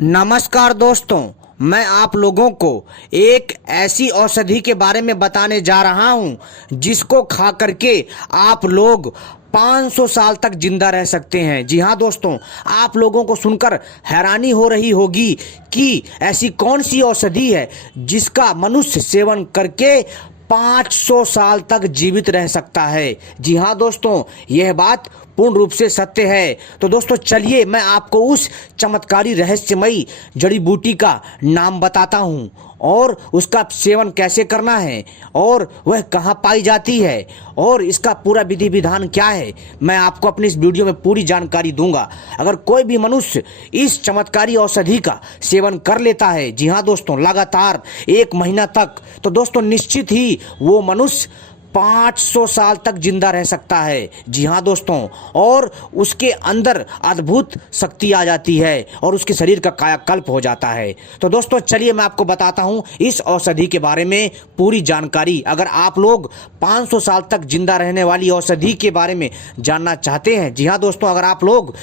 नमस्कार दोस्तों, मैं आप लोगों को एक ऐसी औषधि के बारे में बताने जा रहा हूं जिसको खा करके आप लोग 500 साल तक जिंदा रह सकते हैं। जी हाँ दोस्तों, आप लोगों को सुनकर हैरानी हो रही होगी कि ऐसी कौन सी औषधि है जिसका मनुष्य सेवन करके 500 साल तक जीवित रह सकता है। जी हाँ दोस्तों, यह बात पूर्ण रूप से सत्य है। तो दोस्तों चलिए मैं आपको उस चमत्कारी रहस्यमयी जड़ी बूटी का नाम बताता हूँ और उसका सेवन कैसे करना है और वह कहाँ पाई जाती है और इसका पूरा विधि विधान क्या है, मैं आपको अपनी इस वीडियो में पूरी जानकारी दूंगा। अगर कोई भी मनुष्य इस चमत्कारी औषधि का सेवन कर लेता है, जी हाँ दोस्तों, लगातार 1 महीना तक, तो दोस्तों निश्चित ही वो मनुष्य 500 साल तक जिंदा रह सकता है। जी हाँ दोस्तों, और उसके अंदर अद्भुत शक्ति आ जाती है और उसके शरीर का कायाकल्प हो जाता है। तो दोस्तों चलिए मैं आपको बताता हूँ इस औषधि के बारे में पूरी जानकारी। अगर आप लोग 500 साल तक जिंदा रहने वाली औषधि के बारे में जानना चाहते हैं, जी हाँ दोस्तों, अगर आप लोग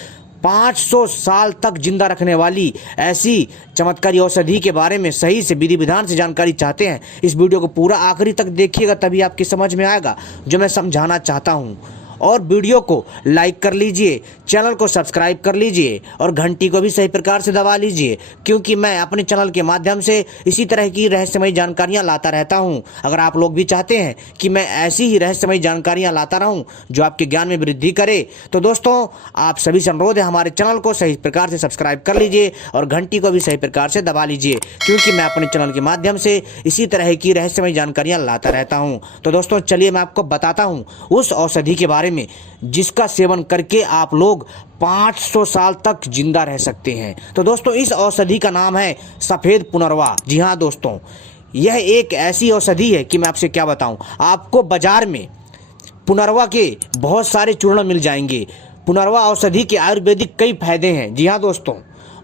500 साल तक जिंदा रखने वाली ऐसी चमत्कारी औषधि के बारे में सही से विधि विधान से जानकारी चाहते हैं, इस वीडियो को पूरा आखिरी तक देखिएगा, तभी आपकी समझ में आएगा जो मैं समझाना चाहता हूं। और वीडियो को लाइक कर लीजिए, चैनल को सब्सक्राइब कर लीजिए और घंटी को भी सही प्रकार से दबा लीजिए, क्योंकि मैं अपने चैनल के माध्यम से इसी तरह की रहस्यमयी जानकारियां लाता रहता हूं। अगर आप लोग भी चाहते हैं कि मैं ऐसी ही रहस्यमयी जानकारियां लाता रहूं जो आपके ज्ञान में वृद्धि करे, तो दोस्तों आप सभी से अनुरोध है हमारे चैनल को सही प्रकार से सब्सक्राइब कर लीजिए और घंटी को भी सही प्रकार से दबा लीजिए, क्योंकि मैं अपने चैनल के माध्यम से इसी तरह की रहस्यमयी जानकारियां लाता रहता हूं। तो दोस्तों चलिए मैं आपको बताता हूं उस औषधि के बारे में जिसका सेवन करके आप लोग 500 साल तक जिंदा रह सकते हैं। तो दोस्तों इस औषधि का नाम है सफेद पुनर्वा। जी हाँ दोस्तों, यह एक ऐसी औषधि है कि मैं आपसे क्या बताऊं, आपको बाजार में पुनर्वा के बहुत सारे चूर्ण मिल जाएंगे। पुनर्वा औषधि के आयुर्वेदिक कई फायदे हैं। जी हाँ दोस्तों,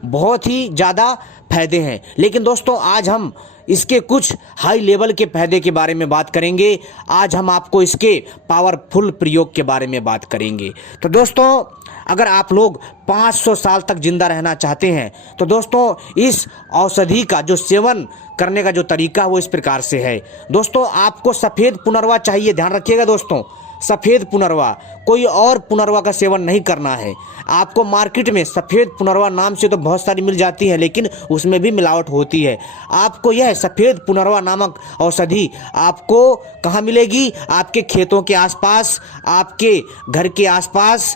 बहुत ही ज़्यादा फायदे हैं, लेकिन दोस्तों आज हम इसके कुछ हाई लेवल के फायदे के बारे में बात करेंगे। आज हम आपको इसके पावरफुल प्रयोग के बारे में बात करेंगे। तो दोस्तों अगर आप लोग 500 साल तक जिंदा रहना चाहते हैं, तो दोस्तों इस औषधि का जो सेवन करने का जो तरीका वो इस प्रकार से है। दोस्तों आपको सफ़ेद पुनर्वा चाहिए, ध्यान रखिएगा दोस्तों, सफ़ेद पुनर्वा, कोई और पुनर्वा का सेवन नहीं करना है। आपको मार्केट में सफ़ेद पुनर्वा नाम से तो बहुत सारी मिल जाती है, लेकिन उसमें भी मिलावट होती है। आपको यह सफ़ेद पुनर्वा नामक औषधि आपको कहाँ मिलेगी? आपके खेतों के आसपास, आपके घर के आसपास,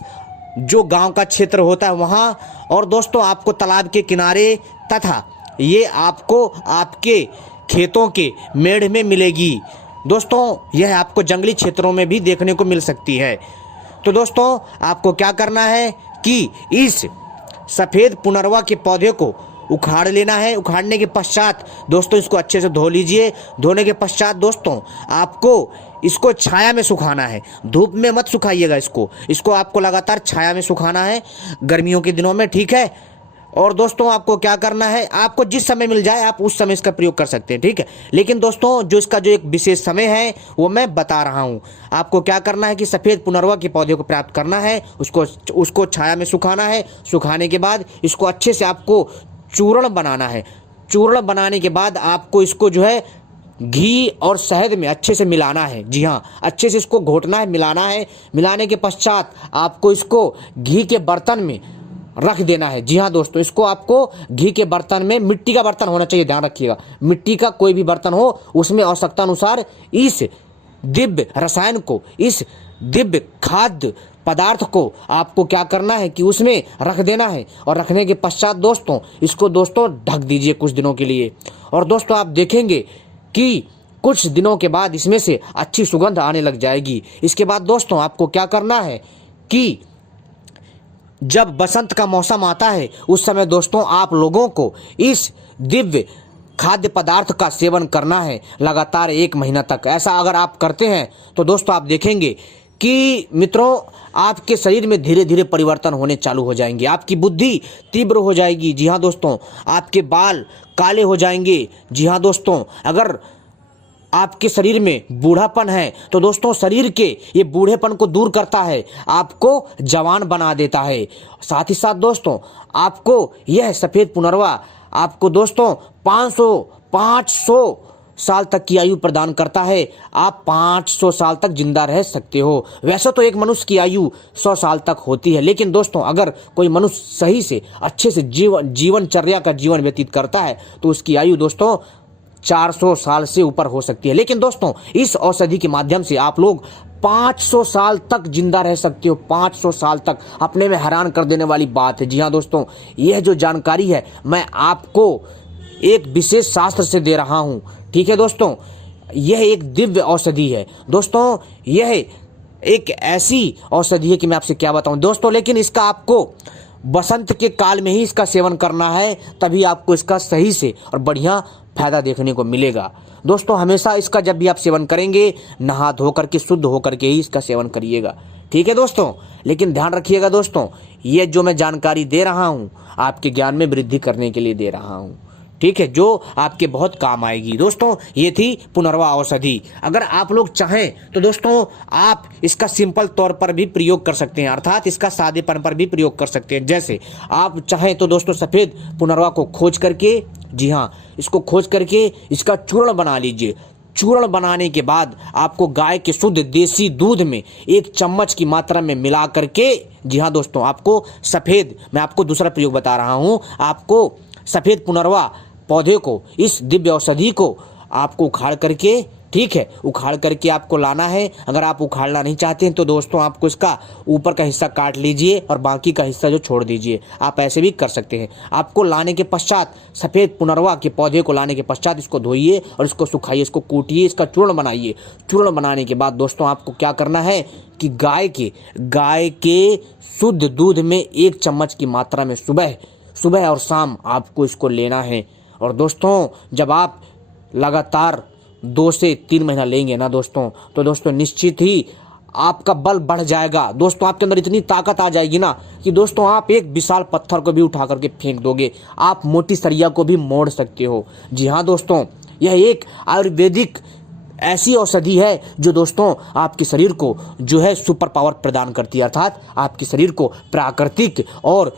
जो गांव का क्षेत्र होता है वहाँ, और दोस्तों आपको तालाब के किनारे तथा ये आपको आपके खेतों के मेढ़ में मिलेगी। दोस्तों यह आपको जंगली क्षेत्रों में भी देखने को मिल सकती है। तो दोस्तों आपको क्या करना है कि इस सफ़ेद पुनर्वा के पौधे को उखाड़ लेना है। उखाड़ने के पश्चात दोस्तों इसको अच्छे से धो लीजिए। धोने के पश्चात दोस्तों आपको इसको छाया में सुखाना है, धूप में मत सुखाइएगा। इसको आपको लगातार छाया में सुखाना है गर्मियों के दिनों में, ठीक है। और दोस्तों आपको क्या करना है, आपको जिस समय मिल जाए आप उस समय इसका प्रयोग कर सकते हैं, ठीक है। लेकिन दोस्तों जो इसका जो एक विशेष समय है वो मैं बता रहा हूँ। आपको क्या करना है कि सफ़ेद पुनर्वा के पौधे को प्राप्त करना है, उसको छाया में सुखाना है। सुखाने के बाद इसको अच्छे से आपको चूर्ण बनाना है। चूर्ण बनाने के बाद आपको इसको जो है घी और शहद में अच्छे से मिलाना है। जी हाँ, अच्छे से इसको घोटना है, मिलाना है। मिलाने के पश्चात आपको इसको घी के बर्तन में रख देना है। जी हाँ दोस्तों, इसको आपको घी के बर्तन में, मिट्टी का बर्तन होना चाहिए, ध्यान रखिएगा, मिट्टी का कोई भी बर्तन हो, उसमें आवश्यकता अनुसार इस दिव्य रसायन को, इस दिव्य खाद्य पदार्थ को आपको क्या करना है कि उसमें रख देना है। और रखने के पश्चात दोस्तों इसको दोस्तों ढक दीजिए कुछ दिनों के लिए। और दोस्तों आप देखेंगे कि कुछ दिनों के बाद इसमें से अच्छी सुगंध आने लग जाएगी। इसके बाद दोस्तों आपको क्या करना है कि जब बसंत का मौसम आता है उस समय दोस्तों आप लोगों को इस दिव्य खाद्य पदार्थ का सेवन करना है लगातार 1 महीना तक। ऐसा अगर आप करते हैं तो दोस्तों आप देखेंगे कि मित्रों आपके शरीर में धीरे धीरे परिवर्तन होने चालू हो जाएंगे। आपकी बुद्धि तीव्र हो जाएगी। जी हाँ दोस्तों, आपके बाल काले हो जाएंगे। जी हाँ दोस्तों, अगर आपके शरीर में बूढ़ापन है तो दोस्तों शरीर के ये बूढ़ेपन को दूर करता है, आपको जवान बना देता है। साथ ही साथ दोस्तों आपको यह सफेद पुनर्वा आपको दोस्तों 500 साल तक की आयु प्रदान करता है। आप 500 साल तक जिंदा रह सकते हो। वैसे तो एक मनुष्य की आयु 100 साल तक होती है, लेकिन दोस्तों अगर कोई मनुष्य सही से अच्छे से जीवनचर्या का जीवन व्यतीत करता है तो उसकी आयु दोस्तों 400 साल से ऊपर हो सकती है। लेकिन दोस्तों इस औषधि के माध्यम से आप लोग 500 साल तक जिंदा रह सकते हो। 500 साल तक, अपने में हैरान कर देने वाली बात है। जी हाँ दोस्तों, यह जो जानकारी है मैं आपको एक विशेष शास्त्र से दे रहा हूं। ठीक है दोस्तों, यह एक दिव्य औषधि है दोस्तों। यह एक ऐसी औषधि है कि मैं आपसे क्या बताऊं दोस्तों, लेकिन इसका आपको बसंत के काल में ही इसका सेवन करना है, तभी आपको इसका सही से और बढ़िया फायदा देखने को मिलेगा। दोस्तों हमेशा इसका जब भी आप सेवन करेंगे नहा धो करके शुद्ध होकर के ही इसका सेवन करिएगा। ठीक है दोस्तों, लेकिन ध्यान रखिएगा दोस्तों, ये जो मैं जानकारी दे रहा हूँ आपके ज्ञान में वृद्धि करने के लिए दे रहा हूँ। ठीक है, जो आपके बहुत काम आएगी। दोस्तों ये थी पुनर्वा औषधि। अगर आप लोग चाहें तो दोस्तों आप इसका सिंपल तौर पर भी प्रयोग कर सकते हैं, अर्थात इसका सादेपन पर भी प्रयोग कर सकते हैं। जैसे आप चाहें तो दोस्तों सफेद पुनर्वा को खोज करके, जी हाँ, इसको खोज करके इसका चूर्ण बना लीजिए। चूर्ण बनाने के बाद आपको गाय के शुद्ध देसी दूध में 1 चम्मच की मात्रा में मिला करके, जी हाँ दोस्तों, आपको सफेद, मैं आपको दूसरा प्रयोग बता रहा हूँ, आपको सफेद पुनर्वा पौधे को, इस दिव्य औषधि को आपको उखाड़ करके, ठीक है, उखाड़ करके आपको लाना है। अगर आप उखाड़ना नहीं चाहते हैं तो दोस्तों आपको इसका ऊपर का हिस्सा काट लीजिए और बाकी का हिस्सा जो छोड़ दीजिए। आप ऐसे भी कर सकते हैं। आपको लाने के पश्चात, सफेद पुनर्वा के पौधे को लाने के पश्चात इसको धोइए और इसको सुखाइए, इसको कूटिए, इसका चूर्ण बनाइए। चूर्ण बनाने के बाद दोस्तों आपको क्या करना है कि गाय के शुद्ध दूध में 1 चम्मच की मात्रा में सुबह और शाम आपको इसको लेना है। और दोस्तों जब आप लगातार 2 से 3 महीना लेंगे ना दोस्तों, तो दोस्तों निश्चित ही आपका बल बढ़ जाएगा। दोस्तों आपके अंदर इतनी ताकत आ जाएगी ना कि दोस्तों आप एक विशाल पत्थर को भी उठा करके फेंक दोगे, आप मोटी सरिया को भी मोड़ सकते हो। जी हाँ दोस्तों, यह एक आयुर्वेदिक ऐसी औषधि है जो दोस्तों आपके शरीर को जो है सुपर पावर प्रदान करती है, अर्थात आपके शरीर को प्राकृतिक और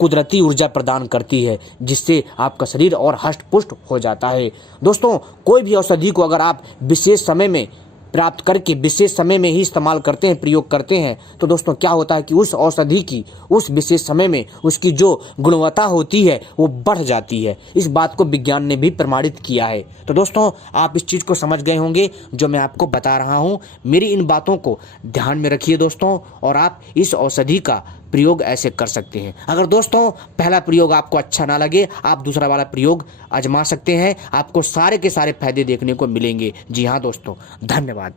कुदरती ऊर्जा प्रदान करती है, जिससे आपका शरीर और हष्ट पुष्ट हो जाता है। दोस्तों कोई भी औषधि को अगर आप विशेष समय में प्राप्त करके विशेष समय में ही इस्तेमाल करते हैं, प्रयोग करते हैं, तो दोस्तों क्या होता है कि उस औषधि की उस विशेष समय में उसकी जो गुणवत्ता होती है वो बढ़ जाती है। इस बात को विज्ञान ने भी प्रमाणित किया है। तो दोस्तों आप इस चीज़ को समझ गए होंगे जो मैं आपको बता रहा हूँ। मेरी इन बातों को ध्यान में रखिए दोस्तों, और आप इस औषधि का प्रयोग ऐसे कर सकते हैं। अगर दोस्तों पहला प्रयोग आपको अच्छा ना लगे, आप दूसरा वाला प्रयोग आजमा सकते हैं, आपको सारे के सारे फायदे देखने को मिलेंगे। जी हाँ दोस्तों, धन्यवाद।